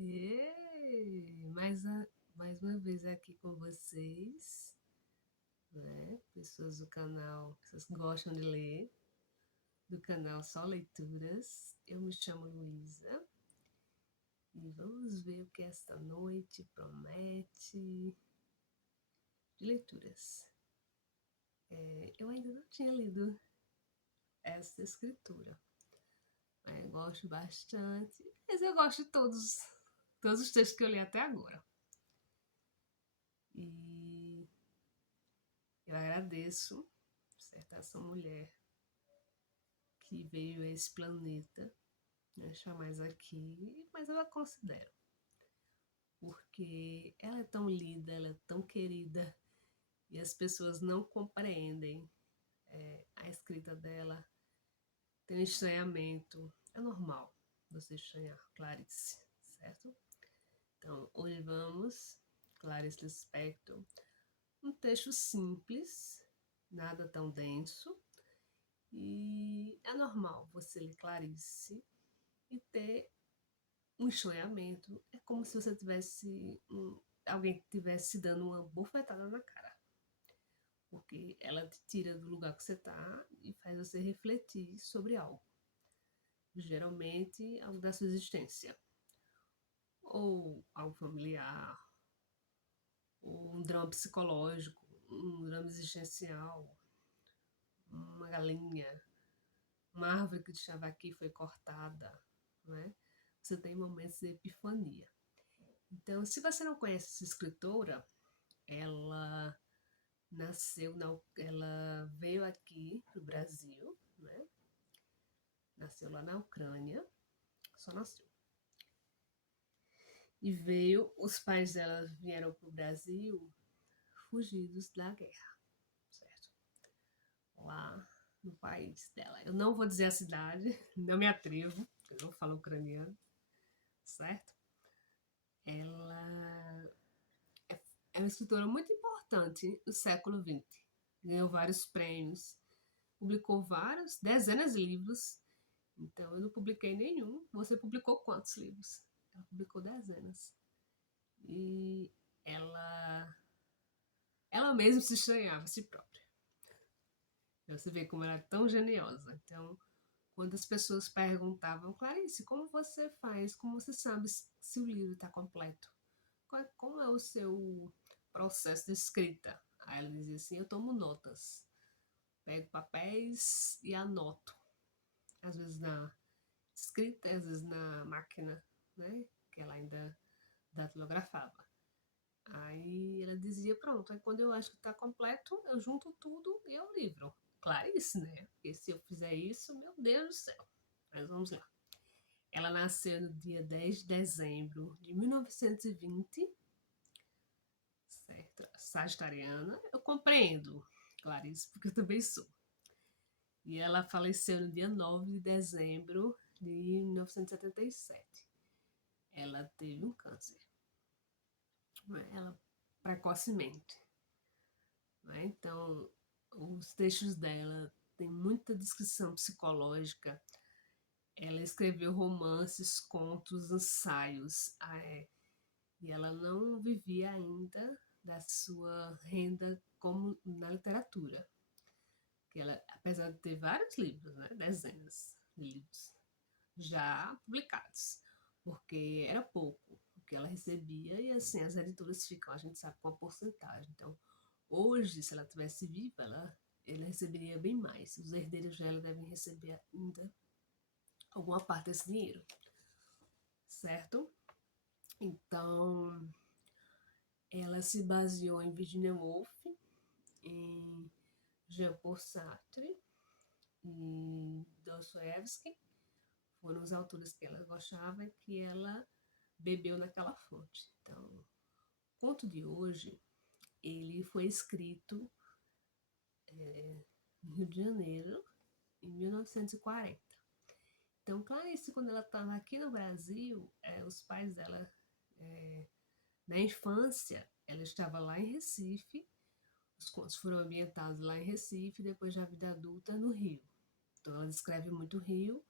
E mais uma vez aqui com vocês, né? Pessoas do canal que vocês gostam de ler, do canal Só Leituras. Eu me chamo Luísa e vamos ver o que esta noite promete de leituras. Eu ainda não tinha lido essa escritura, né? Eu gosto bastante, mas eu gosto de todos os textos que eu li até agora. E eu agradeço, certo, essa mulher que veio a esse planeta, né, chamais aqui, mas eu a considero, porque ela é tão linda, ela é tão querida, e as pessoas não compreendem a escrita dela, tem um estranhamento, é normal você estranhar Clarice, certo? Então, hoje vamos, Clarice Lispector, um texto simples, nada tão denso, e é normal você ler Clarice e ter um estranhamento. É como se você tivesse alguém que estivesse dando uma bofetada na cara. Porque ela te tira do lugar que você está e faz você refletir sobre algo. Geralmente, algo da sua existência. Ou algo familiar, ou um drama psicológico, um drama existencial, uma galinha, uma árvore que estava aqui foi cortada, né? Você tem momentos de epifania. Então, se você não conhece essa escritora, ela ela veio aqui pro Brasil, né? Nasceu lá na Ucrânia, só nasceu. E veio, os pais dela vieram pro Brasil fugidos da guerra, certo? Lá no país dela. Eu não vou dizer a cidade, não me atrevo, eu não falo ucraniano, certo? Ela é uma escritora muito importante do século XX. Ganhou vários prêmios, publicou vários, dezenas de livros. Então, eu não publiquei nenhum. Você publicou quantos livros? Ela publicou dezenas. E ela, ela mesma se estranhava a si própria. Você vê como ela é tão geniosa. Então, quando as pessoas perguntavam, Clarice, como você faz? Como você sabe se o livro está completo? Como é o seu processo de escrita? Aí ela dizia assim, eu tomo notas. Pego papéis e anoto. Às vezes na escrita, às vezes na máquina, né? Que ela ainda datilografava. Aí ela dizia, pronto, aí quando eu acho que está completo, eu junto tudo e eu livro. Clarice, né? Porque se eu fizer isso, meu Deus do céu. Mas vamos lá. Ela nasceu no dia 10 de dezembro de 1920, certo? Sagitariana. Eu compreendo, Clarice, porque eu também sou. E ela faleceu no dia 9 de dezembro de 1977. Ela teve um câncer. Ela precocemente. Né? Então, os textos dela têm muita descrição psicológica. Ela escreveu romances, contos, ensaios. E ela não vivia ainda da sua renda como na literatura. Que ela, apesar de ter vários livros, né, dezenas de livros já publicados, porque era pouco o que ela recebia e assim as editoras ficam, a gente sabe, com a porcentagem. Então, hoje, se ela tivesse viva, ela receberia bem mais. Os herdeiros dela devem receber ainda alguma parte desse dinheiro, certo? Então, ela se baseou em Virginia Woolf, em Jean-Paul Sartre e Dostoevsky. Foram os autores que ela gostava e que ela bebeu naquela fonte. Então, o conto de hoje, ele foi escrito no Rio de Janeiro, em 1940. Então, Clarice, quando ela estava aqui no Brasil, os pais dela, na infância, ela estava lá em Recife, os contos foram ambientados lá em Recife, depois da vida adulta no Rio. Então, ela descreve muito o Rio,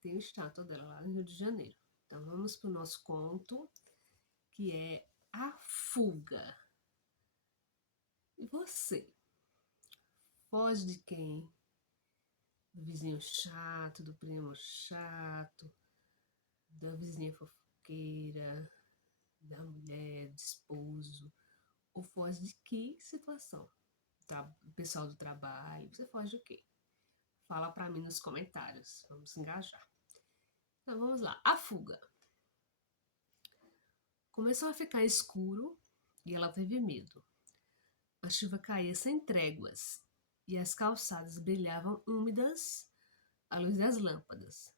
tem a estátua dela lá no Rio de Janeiro. Então vamos para o nosso conto, que é A Fuga. E você? Foge de quem? Do vizinho chato, do primo chato, da vizinha fofoqueira, da mulher, do esposo? Ou foge de que situação? Pessoal do trabalho, você foge do quê? Fala para mim nos comentários, vamos engajar. Então vamos lá, A Fuga. Começou a ficar escuro e ela teve medo. A chuva caía sem tréguas e as calçadas brilhavam úmidas à luz das lâmpadas.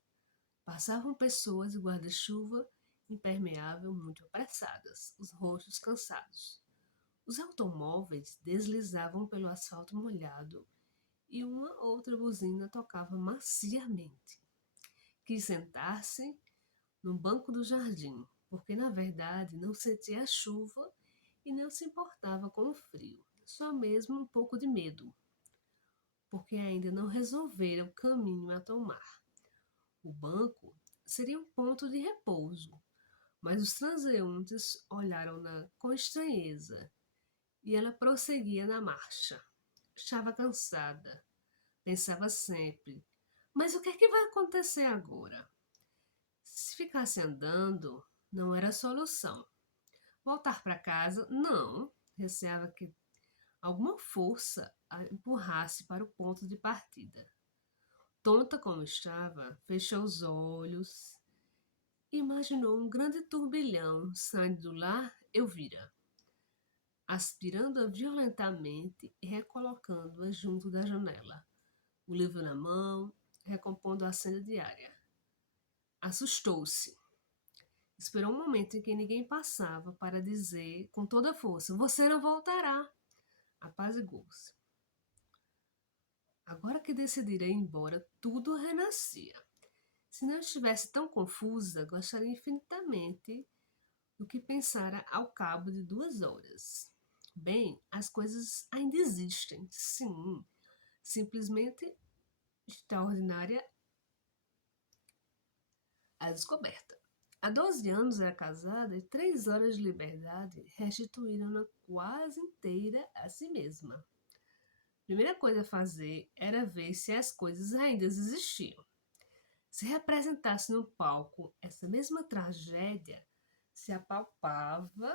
Passavam pessoas e guarda-chuva impermeável muito apressadas, os rostos cansados. Os automóveis deslizavam pelo asfalto molhado e uma outra buzina tocava maciamente. Quis sentar-se no banco do jardim, porque na verdade não sentia a chuva e não se importava com o frio, só mesmo um pouco de medo, porque ainda não resolvera o caminho a tomar. O banco seria um ponto de repouso, mas os transeuntes olharam-na com estranheza e ela prosseguia na marcha. Estava cansada, pensava sempre: mas o que é que vai acontecer agora? Se ficasse andando, não era solução. Voltar para casa, não. Receava que alguma força a empurrasse para o ponto de partida. Tonta como estava, fechou os olhos e imaginou um grande turbilhão saindo do lar Elvira, aspirando-a violentamente e recolocando-a junto da janela, o livro na mão, recompondo a cena diária. Assustou-se. Esperou um momento em que ninguém passava para dizer com toda a força: você não voltará. Apazigou-se. Agora que decidira ir embora, tudo renascia. Se não estivesse tão confusa, gostaria infinitamente do que pensara ao cabo de 2 horas. Bem, as coisas ainda existem, sim. Simplesmente extraordinária a descoberta. Há 12 anos era casada e 3 horas de liberdade restituíram-na quase inteira a si mesma. A primeira coisa a fazer era ver se as coisas ainda existiam. Se representasse no palco essa mesma tragédia, se apalpava,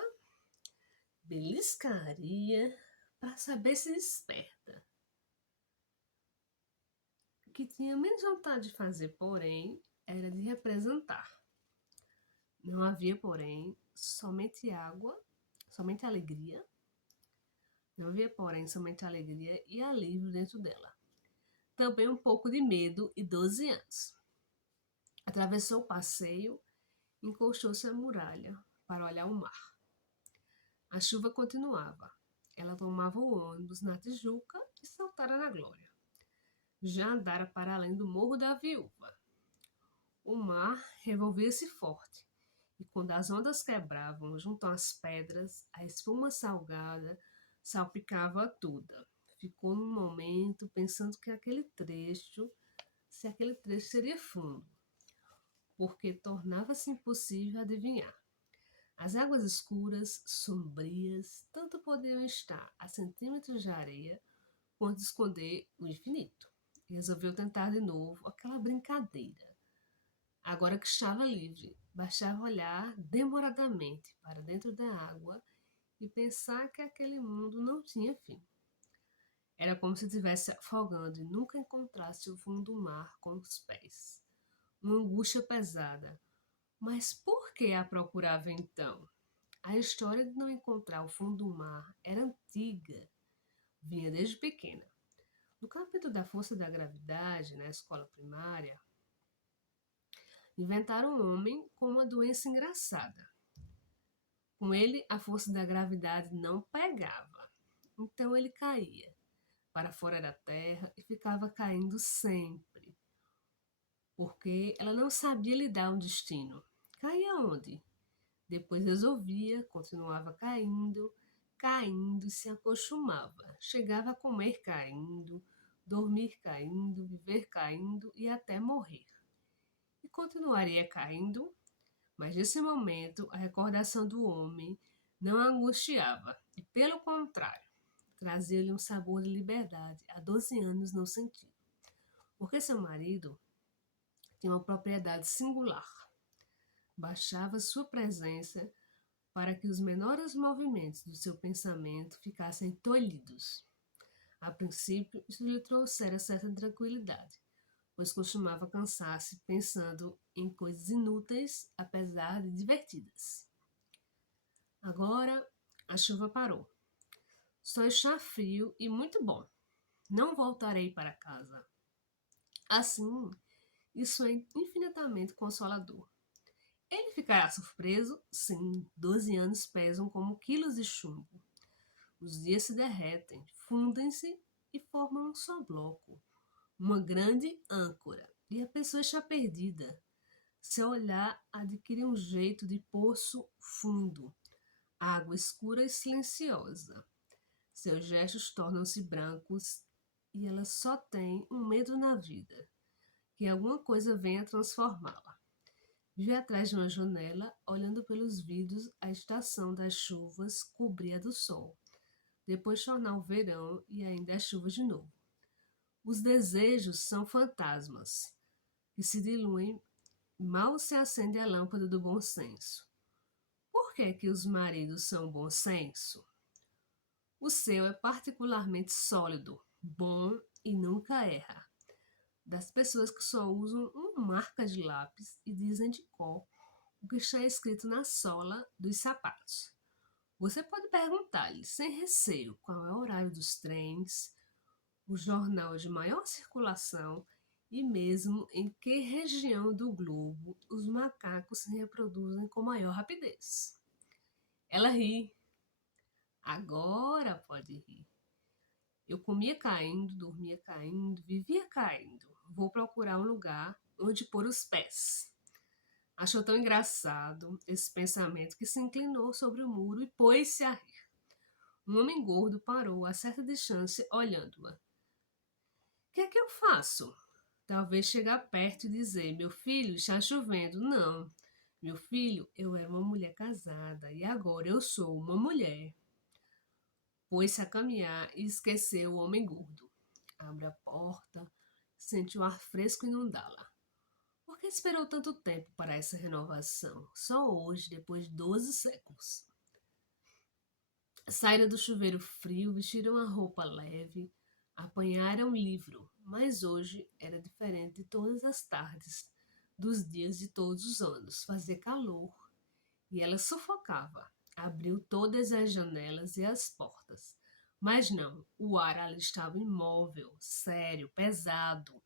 beliscaria para saber se desperta. O que tinha menos vontade de fazer, porém, era de representar. Não havia, porém, somente água, somente alegria. Não havia, porém, somente alegria e alívio dentro dela. Também um pouco de medo e 12 anos. Atravessou o passeio, encostou-se à muralha para olhar o mar. A chuva continuava. Ela tomava o ônibus na Tijuca e saltara na Glória. Já andara para além do Morro da Viúva. O mar revolvia-se forte, e quando as ondas quebravam junto às pedras, a espuma salgada salpicava toda. Ficou num momento pensando que se aquele trecho seria fundo, porque tornava-se impossível adivinhar. As águas escuras, sombrias, tanto podiam estar a centímetros de areia, quanto esconder o infinito. E resolveu tentar de novo aquela brincadeira. Agora que estava livre, bastava olhar demoradamente para dentro da água e pensar que aquele mundo não tinha fim. Era como se estivesse afogando e nunca encontrasse o fundo do mar com os pés. Uma angústia pesada. Mas por que a procurava então? A história de não encontrar o fundo do mar era antiga, vinha desde pequena. No capítulo da força da gravidade, na escola primária, inventaram um homem com uma doença engraçada. Com ele, a força da gravidade não pegava. Então ele caía para fora da terra e ficava caindo sempre, porque ela não sabia lhe dar um destino. Caía onde? Depois resolvia, continuava caindo, caindo e se acostumava. Chegava a comer caindo, dormir caindo, viver caindo e até morrer. E continuaria caindo, Mas nesse momento, a recordação do homem não a angustiava, e pelo contrário, trazia-lhe um sabor de liberdade há 12 anos não sentido, porque seu marido tinha uma propriedade singular. Bastava sua presença para que os menores movimentos do seu pensamento ficassem tolhidos. A princípio, isso lhe trouxera certa tranquilidade, pois costumava cansar-se pensando em coisas inúteis, apesar de divertidas. Agora, a chuva parou. Só está frio e muito bom. Não voltarei para casa. Assim, isso é infinitamente consolador. Ele ficará surpreso? Sim, 12 anos pesam como quilos de chumbo. Os dias se derretem, fundem-se e formam um só bloco, uma grande âncora, e a pessoa está perdida. Seu olhar adquire um jeito de poço fundo, água escura e silenciosa. Seus gestos tornam-se brancos e ela só tem um medo na vida, que alguma coisa venha transformá-la. Vive atrás de uma janela, olhando pelos vidros a estação das chuvas cobrir a do sol. Depois tornar o verão e ainda a chuva de novo. Os desejos são fantasmas, que se diluem mal se acende a lâmpada do bom senso. Por que os maridos são bom senso? O seu é particularmente sólido, bom e nunca erra. Das pessoas que só usam uma marca de lápis e dizem de cor o que está escrito na sola dos sapatos. Você pode perguntar-lhe, sem receio, qual é o horário dos trens, o jornal de maior circulação e mesmo em que região do globo os macacos se reproduzem com maior rapidez. Ela ri. Agora pode rir. Eu comia caindo, dormia caindo, vivia caindo. Vou procurar um lugar onde pôr os pés. Achou tão engraçado esse pensamento que se inclinou sobre o muro e pôs-se a rir. Um homem gordo parou a certa distância olhando-a. Que é que eu faço? Talvez chegar perto e dizer, meu filho, está chovendo. Não, meu filho, eu era uma mulher casada e agora eu sou uma mulher. Pôs-se a caminhar e esqueceu o homem gordo. Abre a porta, sente o ar fresco inundá-la. Por que esperou tanto tempo para essa renovação? Só hoje, depois de 12 séculos. Saíram do chuveiro frio, vestiram a roupa leve, apanharam um livro, mas hoje era diferente de todas as tardes, dos dias de todos os anos. Fazia calor e ela sufocava. Abriu todas as janelas e as portas. Mas não, o ar ali estava imóvel, sério, pesado.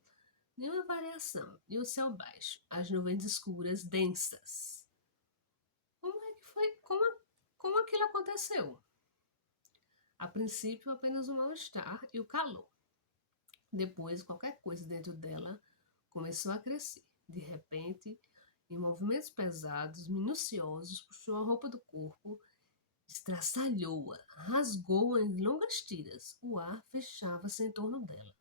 Nenhuma variação, e o céu baixo, as nuvens escuras, densas. Como é que foi? Como aquilo aconteceu? A princípio, apenas o mal-estar e o calor. Depois, qualquer coisa dentro dela começou a crescer. De repente, em movimentos pesados, minuciosos, puxou a roupa do corpo, estraçalhou-a, rasgou-a em longas tiras. O ar fechava-se em torno dela.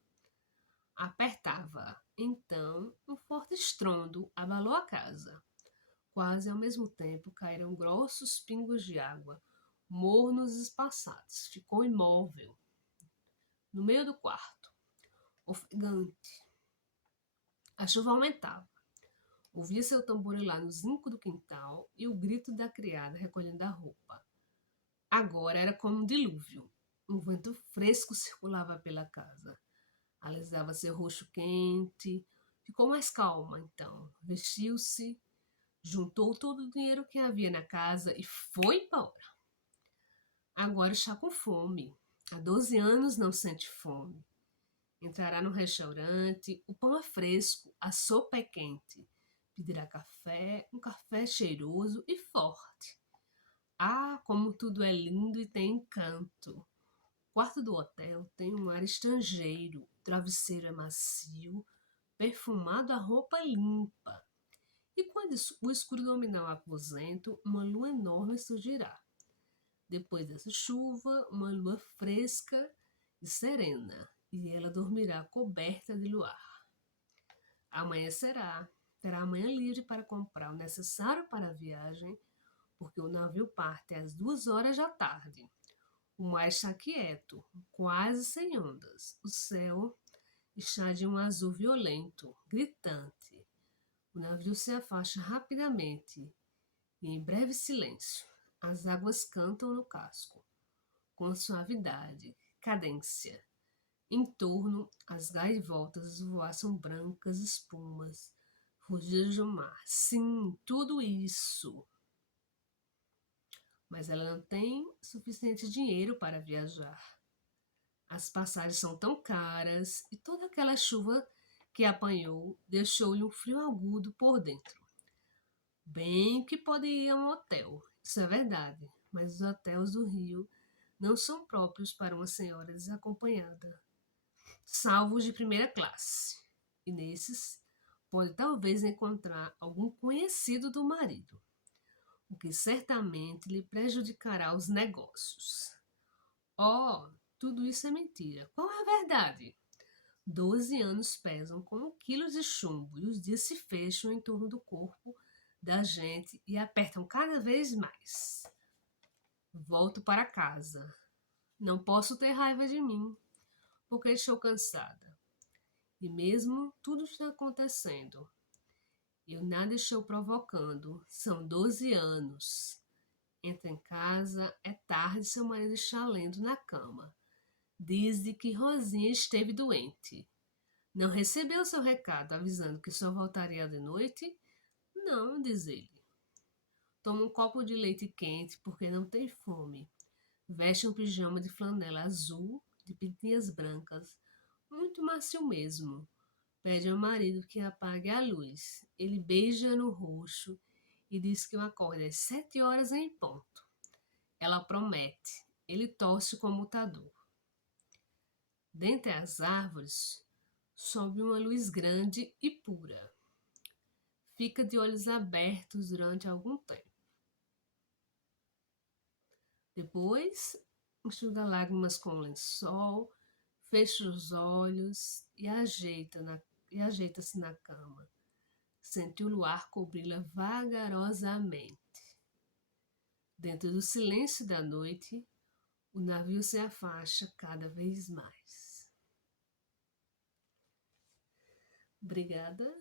Apertava. Então, um forte estrondo abalou a casa. Quase ao mesmo tempo caíram grossos pingos de água, mornos e espaçados. Ficou imóvel, no meio do quarto, ofegante. A chuva aumentava. Ouvia seu tamborilar no zinco do quintal e o grito da criada recolhendo a roupa. Agora era como um dilúvio. Um vento fresco circulava pela casa. Alisava seu rosto quente. Ficou mais calma, então. Vestiu-se, juntou todo o dinheiro que havia na casa e foi embora. Agora está com fome. Há 12 anos não sente fome. Entrará no restaurante, o pão é fresco, a sopa é quente. Pedirá café, um café cheiroso e forte. Ah, como tudo é lindo e tem encanto. O quarto do hotel tem um ar estrangeiro, o travesseiro é macio, perfumado, a roupa limpa. E quando o escuro dominar o aposento, uma lua enorme surgirá. Depois dessa chuva, uma lua fresca e serena, e ela dormirá coberta de luar. Amanhecerá, terá amanhã livre para comprar o necessário para a viagem, porque o navio parte às 2 horas da tarde. O mar está quieto, quase sem ondas. O céu está de um azul violento, gritante. O navio se afasta rapidamente e, em breve silêncio, as águas cantam no casco, com suavidade, cadência. Em torno, as gaivotas voaçam brancas espumas, fugidas do mar. Sim, tudo isso. Mas ela não tem suficiente dinheiro para viajar. As passagens são tão caras e toda aquela chuva que apanhou deixou-lhe um frio agudo por dentro. Bem que pode ir a um hotel, isso é verdade, mas os hotéis do Rio não são próprios para uma senhora desacompanhada, salvo os de primeira classe. E nesses pode talvez encontrar algum conhecido do marido, o que certamente lhe prejudicará os negócios. Oh, tudo isso é mentira. Qual é a verdade? 12 anos pesam como quilos de chumbo e os dias se fecham em torno do corpo da gente e apertam cada vez mais. Volto para casa. Não posso ter raiva de mim, porque estou cansada. E mesmo tudo está acontecendo, eu nada estou provocando. São 12 anos. Entra em casa, é tarde, seu marido está lendo na cama. Diz-lhe que Rosinha esteve doente. Não recebeu seu recado avisando que só voltaria de noite? Não, diz ele. Toma um copo de leite quente porque não tem fome. Veste um pijama de flanela azul, de pintinhas brancas, muito macio mesmo. Pede ao marido que apague a luz. Ele beija no rosto e diz que o acorde às 7 horas em ponto. Ela promete. Ele torce o comutador. Dentre as árvores, sobe uma luz grande e pura. Fica de olhos abertos durante algum tempo. Depois, enxuga lágrimas com o lençol, fecha os olhos e ajeita-se na cama. Sente o luar cobri-la vagarosamente. Dentro do silêncio da noite, o navio se afasta cada vez mais. Obrigada.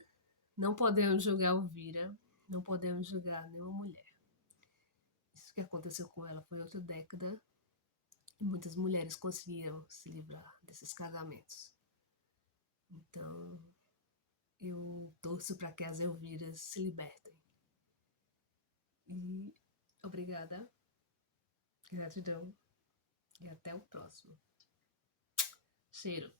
Não podemos julgar Elvira, não podemos julgar nenhuma mulher. Isso que aconteceu com ela foi outra década e muitas mulheres conseguiram se livrar desses casamentos. Então, eu torço para que as Elviras se libertem. E obrigada, gratidão e até o próximo. Cheiro.